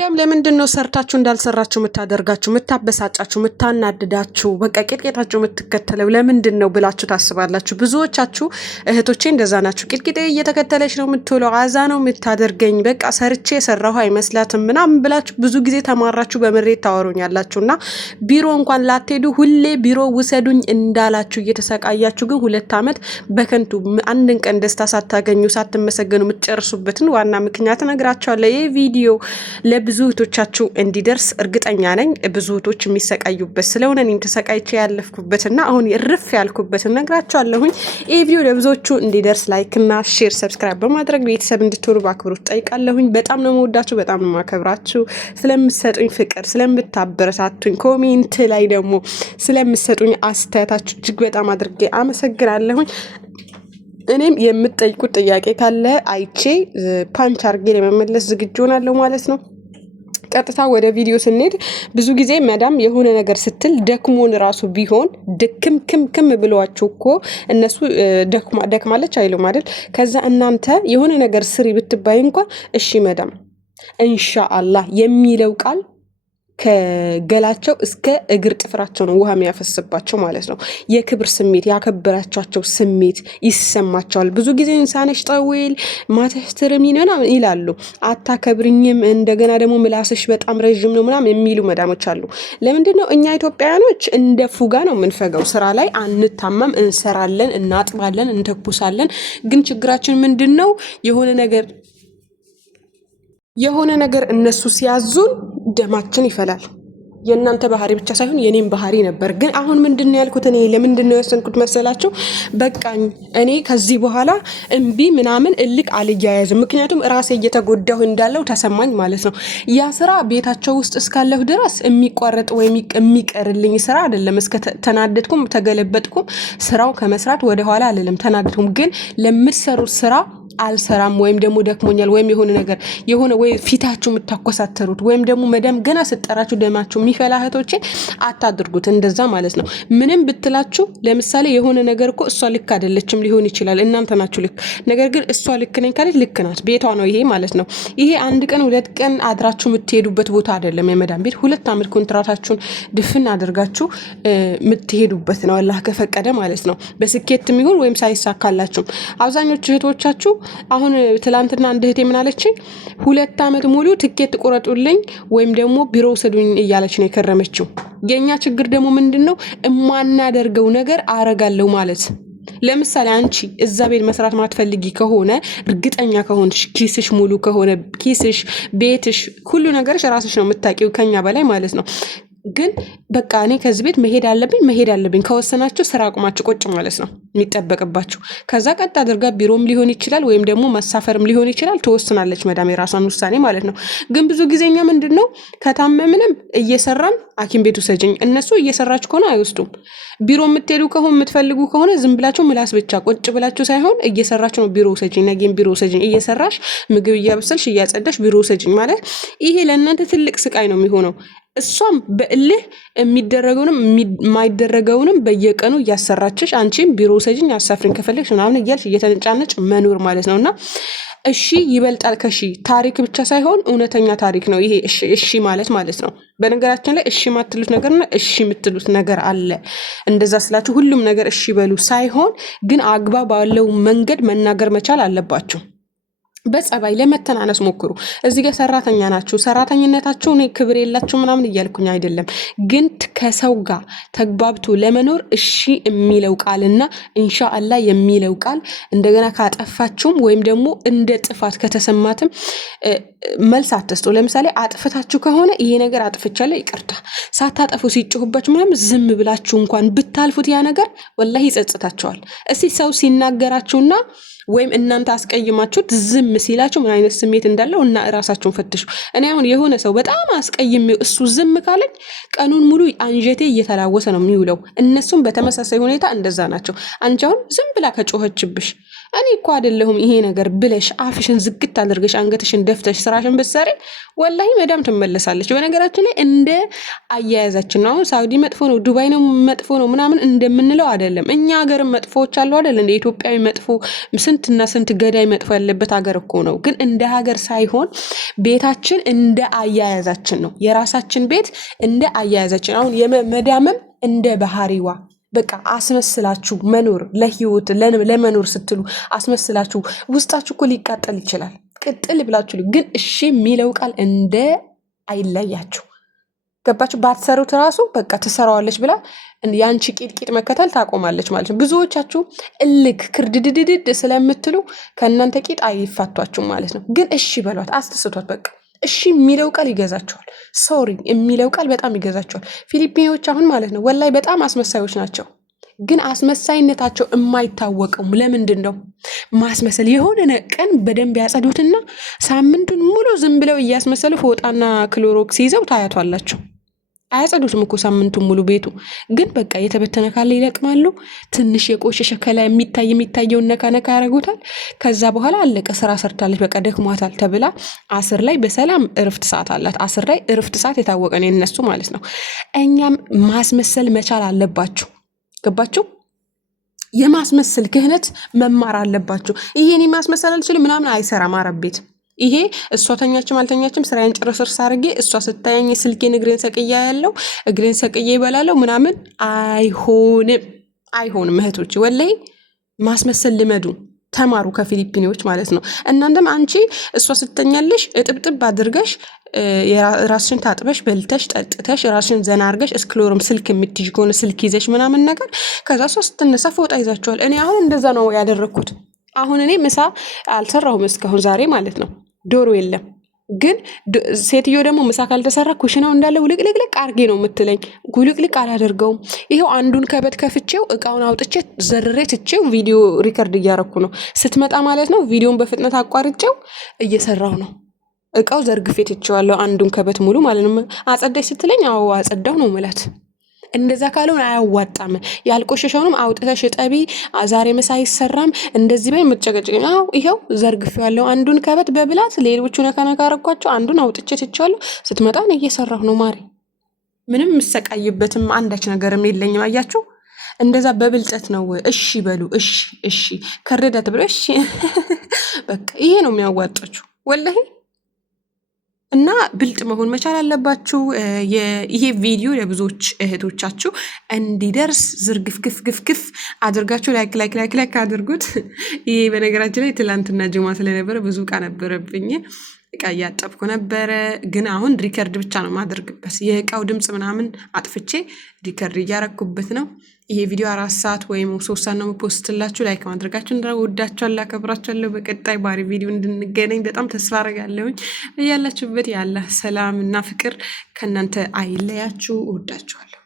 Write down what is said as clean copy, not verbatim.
ያም ለምንድነው ሰርታችሁ እንዳልሰራችሁ የምታደርጋችሁ የምታበሳጫችሁ የምታናድዳችሁ በቃ ቂጥቂጣችሁ የምትከተለው ለምንድነው ብላችሁ ታስባላችሁ? ብዙዎቻችሁ እህቶቼ እንደዛ ናችሁ። ቂጥቂጤ እየተከተለች ነው የምትውለው፣ አዛ ነው የምታደርገኝ፣ በቃ ሰርቼ የሰራሁ አይመስላትም ምናምን ብላችሁ ብዙ ጊዜ ተማራችሁ በምሬት ታወሩኛላችሁና ቢሮ እንኳን ላትሄዱ ሁሌ ቢሮ ውሰዱኝ እንዳላችሁ እየተሰቃያችሁ ግን 2 ዓመት በከንቱ አንድን ቀን ደስታ ሳታገኙ ሳትመሰገኑ የምትጨርሱበትን ዋና ምክንያት እነግራችኋለሁ። ይሄ ቪዲዮ ለብዙ እህቶቻችሁ እንዲደርስ እርግጠኛ ነኝ። ብዙ እህቶች የሚሰቃዩበት ስለሆነ እኔም ተሰቃይቼ ያለፍኩበትና አሁን እርፍ ያልኩበት እነግራችኋለሁኝ። ይሄ ቪዲዮ ለብዙዎቹ እንዲደርስ ላይክ እና ሼር ሰብስክራይብ በማድረግ ቤተሰብ እንድትሆኑ በአክብሮት ጠይቃለሁኝ። በጣም ነው የምወዳችሁ፣ በጣም ነው የማከብራችሁ። ስለምትሰጡኝ ፍቅር፣ ስለምታበረታቱኝ፣ ኮሜንት ላይ ደግሞ ስለምትሰጡኝ አስተያየታችሁ እጅግ በጣም አድርጌ አመሰግናለሁኝ። እኔም የምትጠይቁት ጥያቄ ካለ አይቼ ፓንች አርጌ ለመመለስ ዝግጁ ሆናለሁ ማለት ነው። ቀጥታ ወደ ቪዲዮ ስንሄድ ብዙ ጊዜ መዳም የሆነ ነገር ስትል ደክሞን ራሱ ቢሆን ድክም ብለዋችሁ እኮ እነሱ ደክማለች አይሉም አይደል? ከዛ እናንተ የሆነ ነገር ስሪ ብትባይ እንኳን እሺ መዳም ኢንሻአላህ የሚለው ቃል ከገላቸው እስከ እግር ጥፍራቸው ነው ውሃ የሚያፈስባቸው ማለት ነው። የክብር ስሜት ያከበራቸው ስሜት ይሰማቸዋል። ብዙ ጊዜ እንሳነሽ ጠዊል ማተህትርም ይላሉ። አታከብርኝም፣ እንደገና ደግሞ ምላስሽ በጣም ረዥም ነው ምናምን የሚሉ መዳሞች አሉ። ለምንድን ነው እኛ ኢትዮጵያውያኖች እንደ ፉጋ ነው የምንፈገው? ስራ ላይ አንታማም፣ እንሰራለን፣ እናጥባለን፣ እንተኩሳለን። ግን ችግራችን ምንድን ነው? የሆነ ነገር እነሱ ሲያዙን ደማችን ይፈላል። የእናንተ ባህሪ ብቻ ሳይሆን የኔም ባህሪ ነበር። ግን አሁን ምንድነው ያልኩት? እኔ ለምንድነው የወሰንኩት መሰላችሁ? በቃኝ እኔ ከዚህ በኋላ እምቢ ምናምን እልቅ አልያያዝም። ምክንያቱም ራሴ እየተጎዳሁ እንዳለው ተሰማኝ ማለት ነው። ያ ስራ ቤታቸው ውስጥ እስካለሁ ድረስ የሚቋረጥ ወይም የሚቀርልኝ ስራ አይደለም። እስከ ተናደድኩም ተገለበጥኩም ስራው ከመስራት ወደኋላ አልልም። ተናደድኩም ግን ለምትሰሩት ስራ አልሰራም ወይም ደግሞ ደክሞኛል ወይም የሆነ ወይ ፊታችሁ የምታኮሳተሩት ወይም ደግሞ መዳም ገና ስጠራችሁ ደማችሁ የሚፈላ እህቶቼ አታድርጉት እንደዛ ማለት ነው። ምንም ብትላችሁ ለምሳሌ የሆነ ነገር እኮ እሷ ልክ አይደለችም ሊሆን ይችላል፣ እናንተ ናችሁ ልክ። ነገር ግን እሷ ልክ ነኝ ካለች ልክ ናት፣ ቤቷ ነው ይሄ ማለት ነው። ይሄ 1 ቀን 2 ቀን አድራችሁ የምትሄዱበት ቦታ አይደለም። የመዳም ቤት 2 ዓመት ኮንትራታችሁን ድፍን አድርጋችሁ የምትሄዱበት ነው፣ አላህ ከፈቀደ ማለት ነው። በስኬት የሚሆን ወይም ሳይሳካላችሁ አብዛኞቹ እህቶቻችሁ አሁን ትላንትና አንድ እህቴ ምን አለችኝ? 2 ዓመት ሙሉ ትኬት ቁረጡልኝ ወይም ደግሞ ቢሮ ወሰዱኝ እያለች ነው የከረመችው። የኛ ችግር ደግሞ ምንድነው? እማናደርገው ነገር አረጋለሁ ማለት። ለምሳሌ አንቺ እዛ ቤት መስራት ማትፈልጊ ከሆነ እርግጠኛ ከሆንሽ ኪስሽ ሙሉ ከሆነ ኪስሽ፣ ቤትሽ፣ ሁሉ ነገርሽ ራስሽ ነው የምታውቂው ከኛ በላይ ማለት ነው። ግን በቃ እኔ ከዚህ ቤት መሄድ አለብኝ ከወሰናችሁ ስራ አቁማችሁ ቁጭ ማለት ነው የሚጠበቅባችሁ። ከዛ ቀጥ አድርጋ ቢሮም ሊሆን ይችላል ወይም ደግሞ መሳፈርም ሊሆን ይችላል ትወስናለች መዳም የራሷን ውሳኔ ማለት ነው። ግን ብዙ ጊዜኛ ምንድነው ከታመምንም እየሰራን ሐኪም ቤቱ ሰጅኝ እነሱ እየሰራችሁ ከሆነ አይወስዱም። ቢሮ የምትሄዱ ከሆነ የምትፈልጉ ከሆነ ዝም ብላችሁ ምላስ ብቻ ቁጭ ብላችሁ ሳይሆን እየሰራችሁ ነው ቢሮ ሰጅኝ፣ ነገም ቢሮ ሰጅኝ፣ እየሰራሽ ምግብ እያበሰልሽ እያጸዳሽ ቢሮ ሰጅኝ ማለት ይሄ ለእናንተ ትልቅ ስቃይ ነው የሚሆነው። እሷም በእልህ የሚደረገውንም የማይደረገውንም በየቀኑ እያሰራችሽ አንቺም ቢሮ ሰጅኝ አሳፍሪን ከፈለግሽ ምናምን እያልሽ እየተነጫነጭ መኖር ማለት ነውና እሺ ይበልጣል ከሺ። ታሪክ ብቻ ሳይሆን እውነተኛ ታሪክ ነው ይሄ እሺ ማለት ነው። በነገራችን ላይ እሺ ማትሉት ነገርና እሺ የምትሉት ነገር አለ። እንደዛ ስላችሁ ሁሉም ነገር እሺ በሉ ሳይሆን ግን አግባብ ባለው መንገድ መናገር መቻል አለባችሁ። በጸባይ ለመተናነስ ሞክሩ። እዚህ ጋር ሰራተኛ ናችሁ፣ ሰራተኝነታችሁ እኔ ክብር የላችሁ ምናምን እያልኩኝ አይደለም። ግን ከሰው ጋር ተግባብቶ ለመኖር እሺ የሚለው ቃልና ኢንሻአላህ የሚለው ቃል እንደገና ካጠፋችሁም ወይም ደግሞ እንደ ጥፋት ከተሰማትም መልስ አትስጡ። ለምሳሌ አጥፍታችሁ ከሆነ ይሄ ነገር አጥፍቻለሁ ይቅርታ፣ ሳታጠፉ ሲጮሁባችሁ ምናምን ዝም ብላችሁ እንኳን ብታልፉት ያ ነገር ወላሂ ይጸጽታችኋል። እስቲ ሰው ሲናገራችሁና ወይም እናንተ አስቀይማችሁት ዝም ሲላችሁ ምን አይነት ስሜት እንዳለው እና ራሳችሁን ፈትሹ። እኔ አሁን የሆነ ሰው በጣም አስቀይሜው እሱ ዝም ካለኝ ቀኑን ሙሉ አንጀቴ እየተላወሰ ነው የሚውለው። እነሱም በተመሳሳይ ሁኔታ እንደዛ ናቸው። አንቺ አሁን ዝም ብላ ከጮኸችብሽ እኔ እኮ አይደለሁም ይሄ ነገር ብለሽ አፍሽን ዝግት አድርገሽ አንገትሽን ደፍተሽ ስራሽን ብትሰሪ ወላሂ መዳም ትመለሳለች። በነገራችን ላይ እንደ አያያዛችን ነው። አሁን ሳውዲ መጥፎ ነው፣ ዱባይ ነው መጥፎ ነው ምናምን እንደምንለው አይደለም። እኛ ሀገርም መጥፎዎች አሉ አይደል? እንደ ኢትዮጵያዊ መጥፎ ስንትና ስንት ገዳይ መጥፎ ያለበት ሀገር እኮ ነው። ግን እንደ ሀገር ሳይሆን ቤታችን እንደ አያያዛችን ነው። የራሳችን ቤት እንደ አያያዛችን አሁን የመዳምም እንደ ባህሪዋ በቃ አስመስላችሁ መኖር ለህይወት ለመኖር ስትሉ አስመስላችሁ ውስጣችሁ እኮ ሊቃጠል ይችላል። ቅጥል ብላችሁ ግን እሺ የሚለው ቃል እንደ አይለያችሁ። ገባችሁ? ባትሰሩት ራሱ በቃ ትሰራዋለች ብላ የአንቺ ቂጥቂጥ መከተል ታቆማለች ማለት ነው። ብዙዎቻችሁ እልክ ክርድድድድ ስለምትሉ ከእናንተ ቂጥ አይፋቷችሁም ማለት ነው። ግን እሺ በሏት፣ አስደስቷት በቃ እሺ የሚለው ቃል ይገዛቸዋል። ሶሪ የሚለው ቃል በጣም ይገዛቸዋል። ፊሊፒኖች አሁን ማለት ነው ወላይ በጣም አስመሳዮች ናቸው። ግን አስመሳይነታቸው የማይታወቀው ለምንድን ነው? ማስመሰል የሆነ ቀን በደንብ ያጸዱትና ሳምንቱን ሙሉ ዝም ብለው እያስመሰሉ ፎጣና ክሎሮክስ ይዘው ታያቷላቸው። አያጸዱትም እኮ ሳምንቱን ሙሉ ቤቱ ግን በቃ የተበተነ ካለ ይለቅማሉ። ትንሽ የቆሸሸ ከላይ የሚታየውን ነካ ነካ ያደርጉታል። ከዛ በኋላ አለቀ፣ ስራ ሰርታለች፣ በቃ ደክሟታል ተብላ አስር ላይ በሰላም እርፍት ሰዓት አላት። አስር ላይ እርፍት ሰዓት የታወቀ ነው የነሱ ማለት ነው። እኛም ማስመሰል መቻል አለባችሁ። ገባችሁ? የማስመሰል ክህነት መማር አለባችሁ። ይሄን ማስመሰል አልችልም ምናምን አይሰራም አረብ ቤት። ይሄ እሷ ተኛችም አልተኛችም ስራዬን ጭረስር ሳርጌ እሷ ስታየኝ ስልኬን እግሬን ሰቅያ ያለው እግሬን ሰቅዬ ይበላለው ምናምን አይሆንም፣ አይሆንም። እህቶች ወላሂ ማስመሰል ልመዱ፣ ተማሩ ከፊሊፒኒዎች ማለት ነው። እናንተም አንቺ እሷ ስተኛልሽ እጥብጥብ አድርገሽ ራስሽን ታጥበሽ በልተሽ ጠጥተሽ ራስሽን ዘና አርገሽ እስክሎርም ስልክ የምትይዥ ከሆነ ስልክ ይዘሽ ምናምን ነገር ከዛ እሷ ስትነሳ ፎጣ ይዛቸዋል። እኔ አሁን እንደዛ ነው ያደረግኩት። አሁን እኔ ምሳ አልሰራሁም እስካሁን ዛሬ ማለት ነው። ዶሮ የለም ግን ሴትዮ ደግሞ ምሳ ካልተሰራ ኩሽናው እንዳለ ውልቅልቅልቅ አርጌ ነው የምትለኝ። ውልቅልቅ አላደርገውም። ይኸው አንዱን ከበት ከፍቼው እቃውን አውጥቼ ዘርሬ ትቼው ቪዲዮ ሪከርድ እያረኩ ነው። ስትመጣ ማለት ነው ቪዲዮን በፍጥነት አቋርጬው እየሰራው ነው። እቃው ዘርግፌ ትቼዋለሁ አንዱን ከበት ሙሉ ማለት ነው። አጸዳሽ ስትለኝ አዎ አጸዳው ነው ምላት። እንደዛ ካልሆነ አያዋጣም። ያልቆሸሸውንም አውጥተሽ እጠቢ፣ ዛሬ ምሳ አይሰራም እንደዚህ በይ የምትጨቀጭቀኝ። አዎ ይኸው ዘርግፌዋለሁ አንዱን ከበት በብላት፣ ሌሎቹ ነካነካ አረኳቸው፣ አንዱን አውጥቼ ትቼዋለሁ። ስትመጣ ነው እየሰራሁ ነው ማሪ። ምንም የምሰቃይበትም አንዳች ነገርም የለኝም። አያችሁ እንደዛ በብልጠት ነው። እሺ በሉ እሺ፣ እሺ ከረዳት ብሎ እሺ በቃ ይሄ ነው የሚያዋጣችሁ ወላሂ። እና ብልጥ መሆን መቻል አለባችሁ። ይሄ ቪዲዮ ለብዙዎች እህቶቻችሁ እንዲደርስ ዝርግፍግፍግፍግፍ አድርጋችሁ ላይክ አድርጉት። ይሄ በነገራችን ላይ ትላንትና ጅማ ስለነበረ ብዙ እቃ ነበረብኝ፣ እቃ እያጠብኩ ነበረ። ግን አሁን ሪከርድ ብቻ ነው ማድረግበት። የእቃው ድምፅ ምናምን አጥፍቼ ሪከርድ እያረኩበት ነው። ይሄ ቪዲዮ 4 ሰዓት ወይም 3 ሰዓት ነው ፖስትላችሁ። ላይክ ማድረጋችሁ ወዳችኋለሁ፣ አከብራችኋለሁ። በቀጣይ ባሪ ቪዲዮ እንድንገናኝ በጣም ተስፋ አደርጋለሁኝ። እያላችሁበት ያለ ሰላም እና ፍቅር ከእናንተ አይለያችሁ። ወዳችኋለሁ።